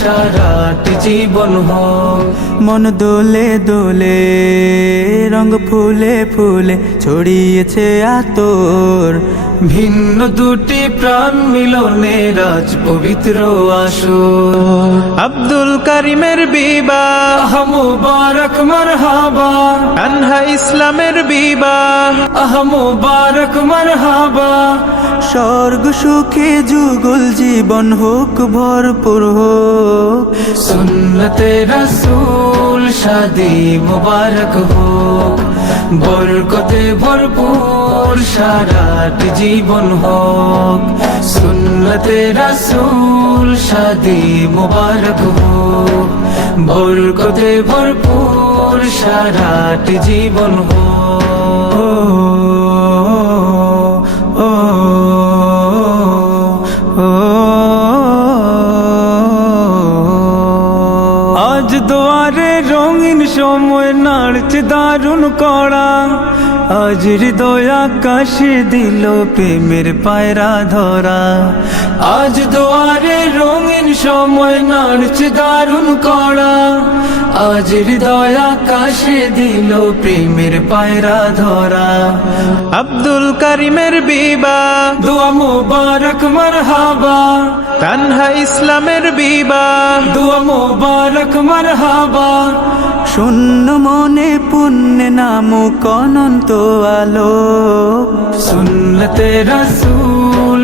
সারাটি জীবন হোক। মন দোলে দোলে, রঙ ফুলে ফুলে ছড়িয়েছে আতর। ভিন্ন দুটি প্রাণ মিলনে রাজ পবিত্র আসর। আব্দুল করিমের বিবাহ, মুবারক, মারহাবা। আনহা ইসলামের বিবাহ আহ মুবারক, মারহাবা। স্বর্গ, সুখে যুগল জীবন হোক ভরপুর। হোক সুন্নতে রসুল, শাদি মুবারক হোক। বরকতে ভরপুর, সারাট জীবন হোক। সুন্নতে রসুল, শাদি মুবারক হোক। বরকতে ভরপুর, সারাট জীবন হোক। আজ দুয়ারে রঙিন সময় নাড়ছে দারুণ করা আজ হৃদয় আকাশে দিল প্রেমের পায়রা ধরা। আজ দুয়ারে রঙিন সময় নাড়ছে দারুণ করা আজ হৃদয় আকাশে দিল প্রেমের পায়রা ধরা। আব্দুল করিমের বিবাহ দোয়া মুবারক মারহাবা। তানহা ইসলামের বিবাহ দোয়া মুবারক মারহাবা। শূন্য মনে পুণ্য নাম অনন্ত আলো। সুন্নতে রসুল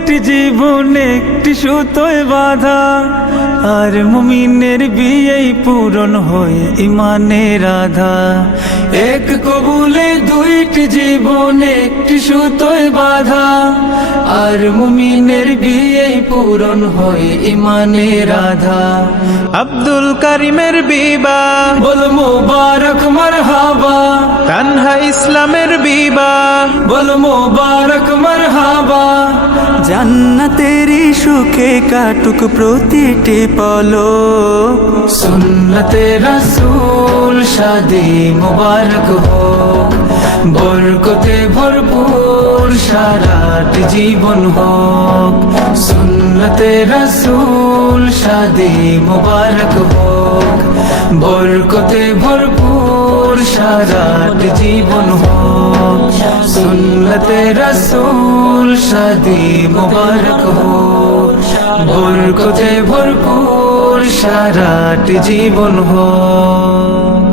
দুইটি জীবন, একটি সুতোয় বাধা। আর মুমিনের বিয়েই পূরণ হয়ে ইমানের আধা। এক কবুলে দুইটি জীবন, একটি সুতোয় বাধা। আর মুমিনের বিয়েই পূরণ হয়ে ইমানের আধা। আব্দুল করিমের বিবাহ বল মুবারক মারহাবা। তানহা ইসলামের বিবাহ বল মুবারক মারহাবা। জান্নাতেরি সুখে কাটুক প্রতিটি পলো সুন্নতে রসুল শাদি মুবারক হোক, বরকতে ভরপুর সারাট জীবন হোক। সুন্নতে রসুল শাদি মুবারক হোক, বরকতে ভরপুর সারাট জীবন হোক। সুন্নতে রসুল শাদি মুবারক হো বরকতে ভরপুর সারাট জীবন হোক।